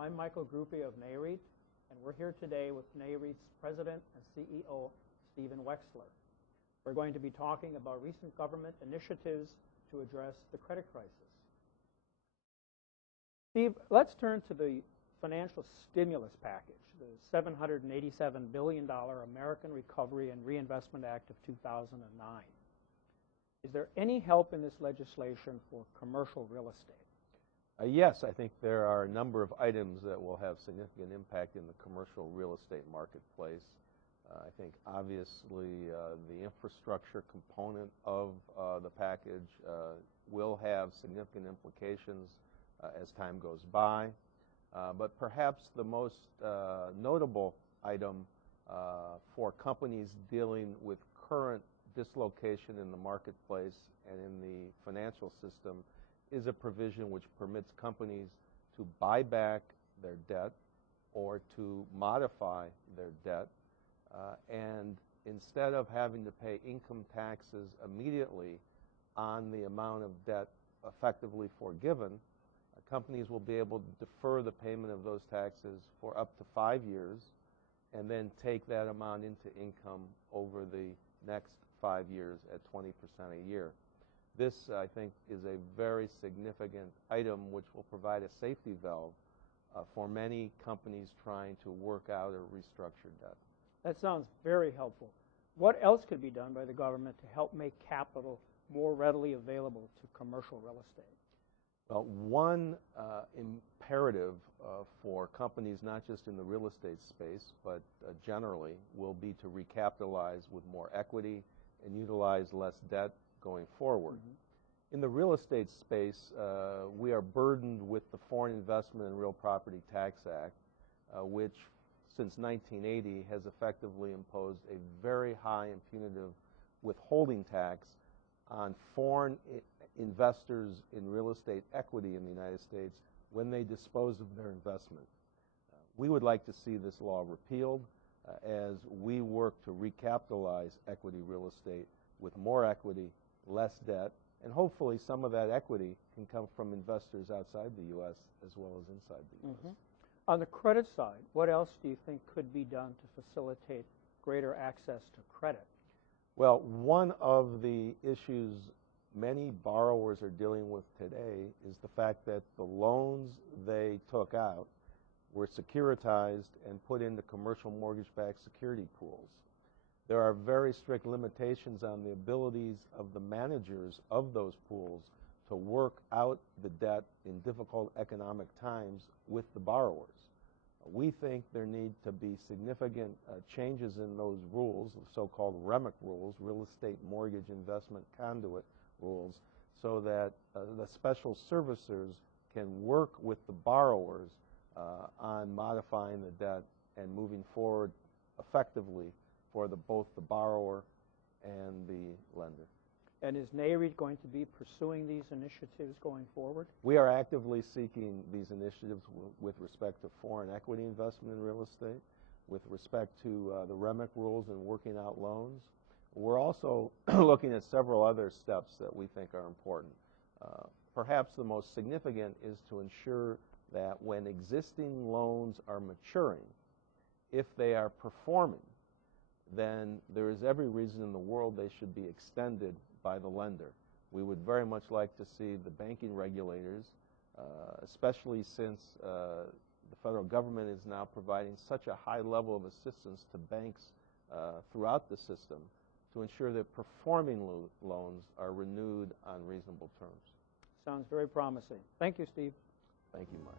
I'm Michael Grupe of NAREIT, and we're here today with NAREIT's President and CEO, Stephen Wechsler. We're going to be talking about recent government initiatives to address the credit crisis. Steve, let's turn to the financial stimulus package, the $787 billion American Recovery and Reinvestment Act of 2009. Is there any help in this legislation for commercial real estate? Yes, I think there are a number of items that will have significant impact in the commercial real estate marketplace. I think obviously the infrastructure component of the package will have significant implications as time goes by. But perhaps the most notable item for companies dealing with current dislocation in the marketplace and in the financial system is a provision which permits companies to buy back their debt or to modify their debt, and instead of having to pay income taxes immediately on the amount of debt effectively forgiven, companies will be able to defer the payment of those taxes for up to 5 years and then take that amount into income over the next 5 years at 20% a year. This, I think, is a very significant item which will provide a safety valve for many companies trying to work out or restructure debt. That sounds very helpful. What else could be done by the government to help make capital more readily available to commercial real estate? Well, one imperative for companies, not just in the real estate space, but generally, will be to recapitalize with more equity and utilize less debt going forward. Mm-hmm. In the real estate space, we are burdened with the Foreign Investment and Real Property Tax Act, which since 1980 has effectively imposed a very high and punitive withholding tax on foreign investors in real estate equity in the United States when they dispose of their investment. We would like to see this law repealed as we work to recapitalize equity real estate with more equity, less debt, and hopefully some of that equity can come from investors outside the U.S. as well as inside the U.S. Mm-hmm. On the credit side, what else do you think could be done to facilitate greater access to credit? Well, one of the issues many borrowers are dealing with today is the fact that the loans they took out were securitized and put into commercial mortgage-backed security pools. There are very strict limitations on the abilities of the managers of those pools to work out the debt in difficult economic times with the borrowers. We think there need to be significant changes in those rules, the so-called REMIC rules, Real Estate Mortgage Investment Conduit rules, so that the special servicers can work with the borrowers on modifying the debt and moving forward effectively for both the borrower and the lender. And is NAREIT going to be pursuing these initiatives going forward? We are actively seeking these initiatives with respect to foreign equity investment in real estate, with respect to the REMIC rules and working out loans. We're also looking at several other steps that we think are important. Perhaps the most significant is to ensure that when existing loans are maturing, if they are performing, then there is every reason in the world they should be extended by the lender. We would very much like to see the banking regulators, especially since the federal government is now providing such a high level of assistance to banks throughout the system, to ensure that performing loans are renewed on reasonable terms. Sounds very promising. Thank you, Steve. Thank you, Mark.